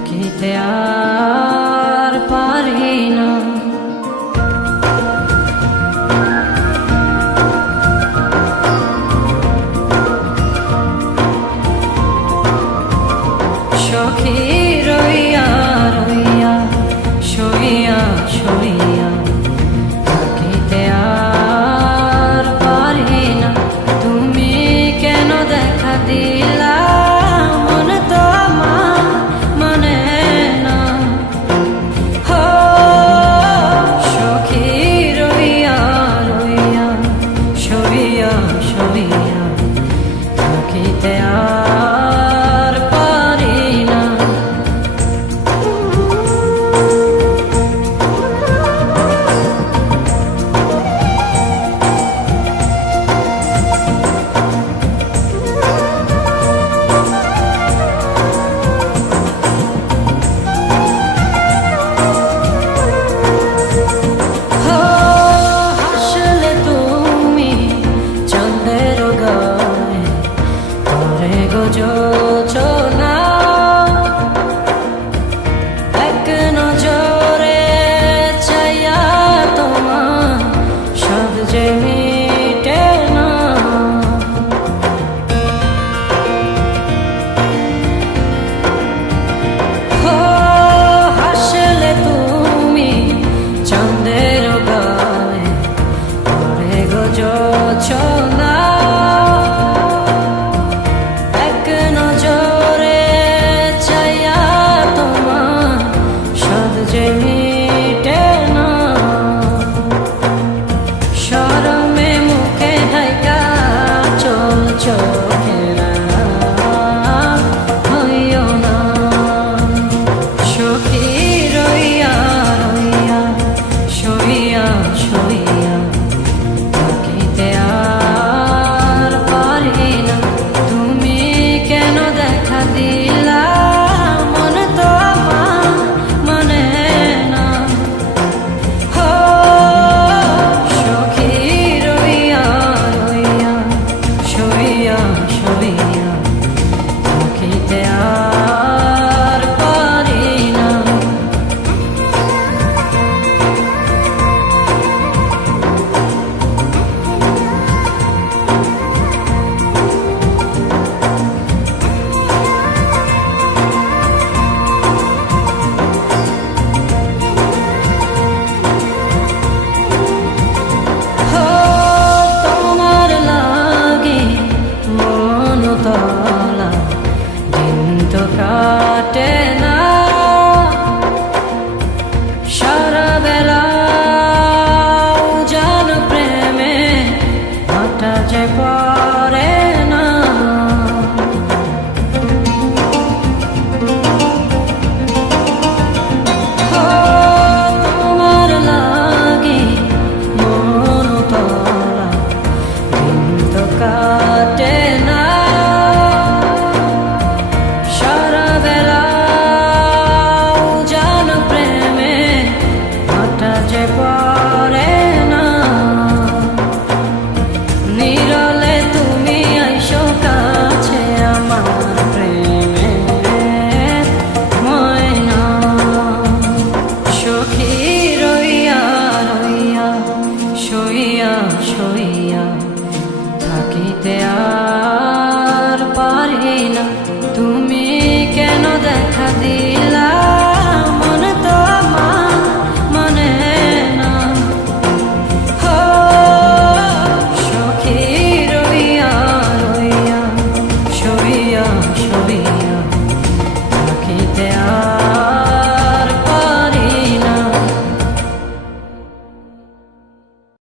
থাকিতে আর পারি না। সখী রইয়া রইয়া শুইয়া শুইয়া থাকিতে আর পারি না। তুমি কেন দেখা দিলা, মনে তো আমার মানে না। হো সখী রইয়া রইয়া শুইয়া শুইয়া থাকিতে আর পারি না। যোচনা এক নজরে চাইয়া তোমার সব যে মিটে না। হো হাসলে তুমি চাঁদের গায়ে পড়ে গো যোচনা। শরমে মুখে ঢাকা চল চোখেরা হইও না। সখী রইয়া রইয়া শুইয়া শুইয়া থাকিতে আর পারি না। তুমি কেন দেখা দিলা, মনে তো আমার মানে না। হো সখী রইয়া রইয়া শুইয়া শুইয়া থাকিতে আর পারি না। কাটে না সারা বেলা জান প্রেমে হাঁটা যে পড়ে না। তোমার লাগি মন তলা দিন তো কাটে না। নিরলে তুমি আইসো কাছে আমার প্রেমে ময়না। সখী রইয়া রইয়া শুইয়া শুইয়া থাকিতে আর পারি না। তুমি কেন দেখা দিলা, মনে তো আমার মানে না। হো সখী রইয়া রইয়া শুইয়া শুইয়া